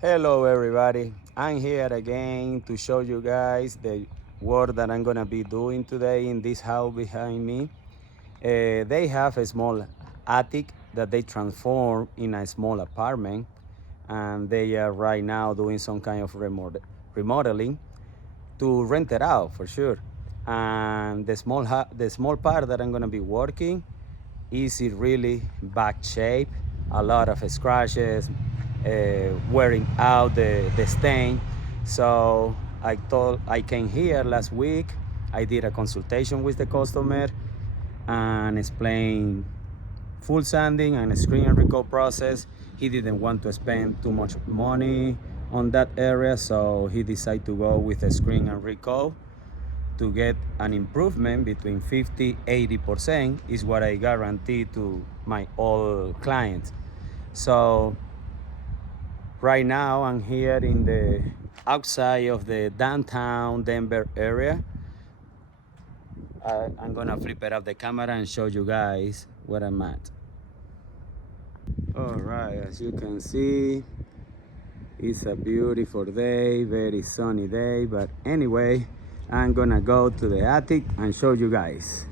Hello everybody, I'm here again to show you guys the work that I'm gonna be doing today in this house behind me. They have a small attic that they transform in a small apartment, and they are right now doing some kind of remodeling to rent it out for sure. And the small part that I'm gonna be working is in really bad shape, a lot of scratches, wearing out the stain. So I came here last week. I did a consultation with the customer and explained full sanding and a screen and recoat process. He didn't want to spend too much money on that area, so he decided to go with a screen and recoat to get an improvement between 50–80% is what I guarantee to my all clients. So right now I'm here in the outside of the downtown Denver area. I'm gonna flip it up the camera and show you guys where I'm at. All right, as you can see, it's a beautiful day, very sunny day, but anyway, I'm gonna go to the attic and show you guys.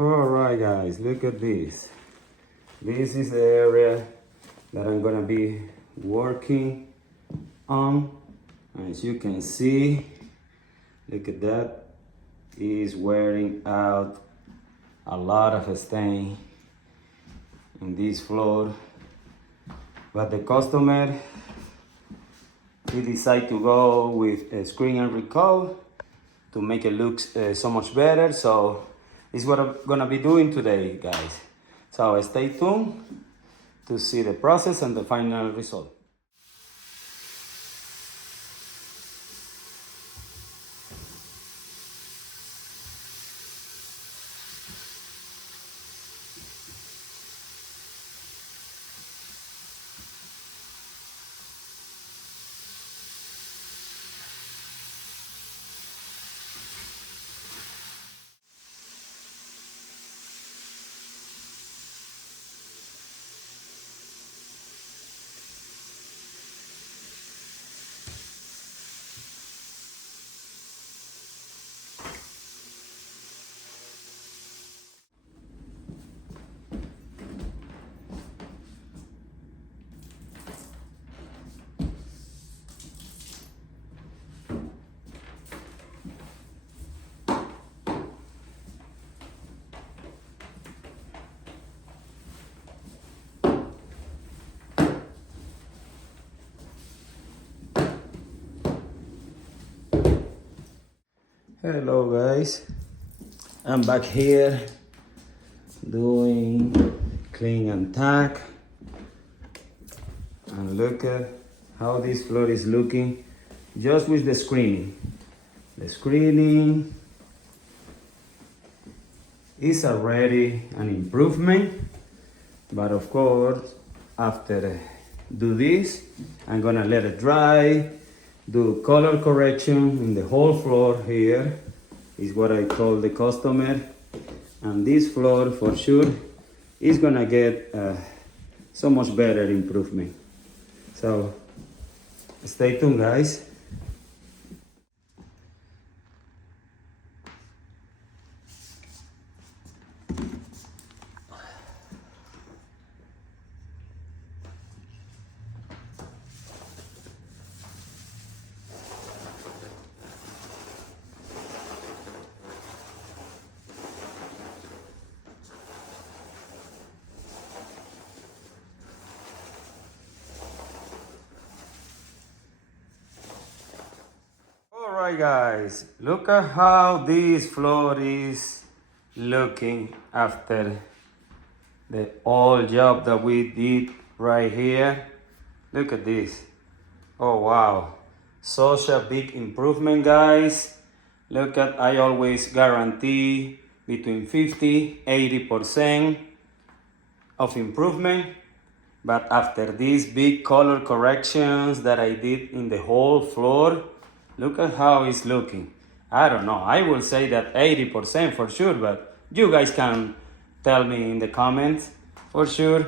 All right guys, look at this. This is the area that I'm gonna be working on. As you can see, look at that. Is wearing out a lot of stain in this floor. But the customer, he decided to go with a screen and recoat to make it look so much better. So it's what I'm gonna be doing today, guys. So stay tuned to see the process and the final result. Hello guys, I'm back here doing clean and tack, and look at how this floor is looking just with the screening. The screening is already an improvement, but of course after do this, I'm gonna let it dry, do color correction in the whole floor. Here is what I told the customer, and this floor for sure is gonna get so much better improvement. So stay tuned guys. Alright guys, look at how this floor is looking after the old job that we did right here. Look at this. Oh wow, such a big improvement guys. Look at, I always guarantee between 50–80% of improvement. But after these big color corrections that I did in the whole floor, Look at how it's looking. I don't know. I will say that 80% for sure, but you guys can tell me in the comments for sure.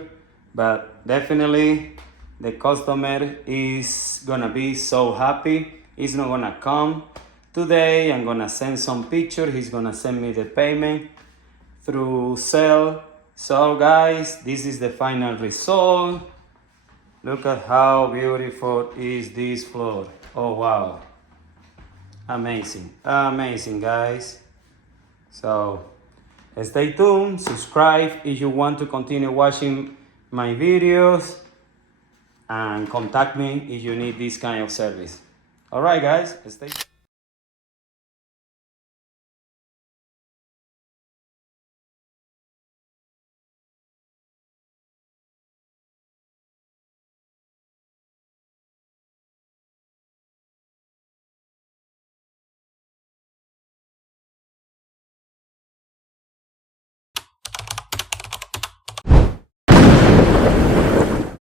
But definitely the customer is gonna be so happy. He's not gonna come today. I'm gonna send some picture. He's gonna send me the payment through Zelle. So guys, this is the final result. Look at how beautiful is this floor. Oh wow. Amazing, amazing guys. So stay tuned, subscribe if you want to continue watching my videos, and contact me if you need this kind of service. All right guys, stay